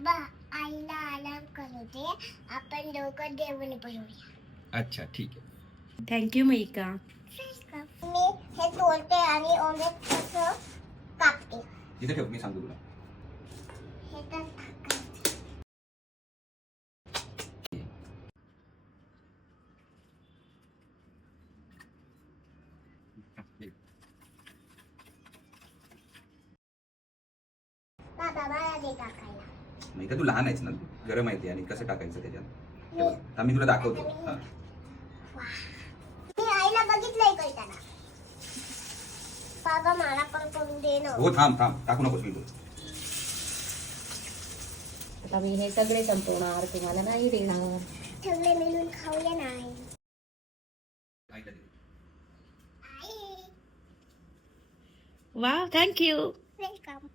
बाबा आईला आराम करू दे, आपण दोघं जेवण बनवूया. अच्छा ठीक आहे. थँक्यू मैका. मी हे तोडते आणि ओमेट कसं कापते. इथे ठेव, मी सांगतो तुला. हे तर टाकायचं. बाबा मला दे टाकायला. नाही का, तू लहान आहेस ना, गरम आहे ते आणि कसं टाकायचं त्याच्यात. हे बघ, आता मी तुला दाखवतो. हा. मी आईला बघितलंय करताना. बाबा मला पण करून दे ना. हो थांब थांब, टाकू नकोस मी. आता मी हे सगळे संपवणार, तुम्हाला नाही देणार. सगळे मिळून खाऊया नाही. आईला दे. आई वा थँक्यू. वेलकम.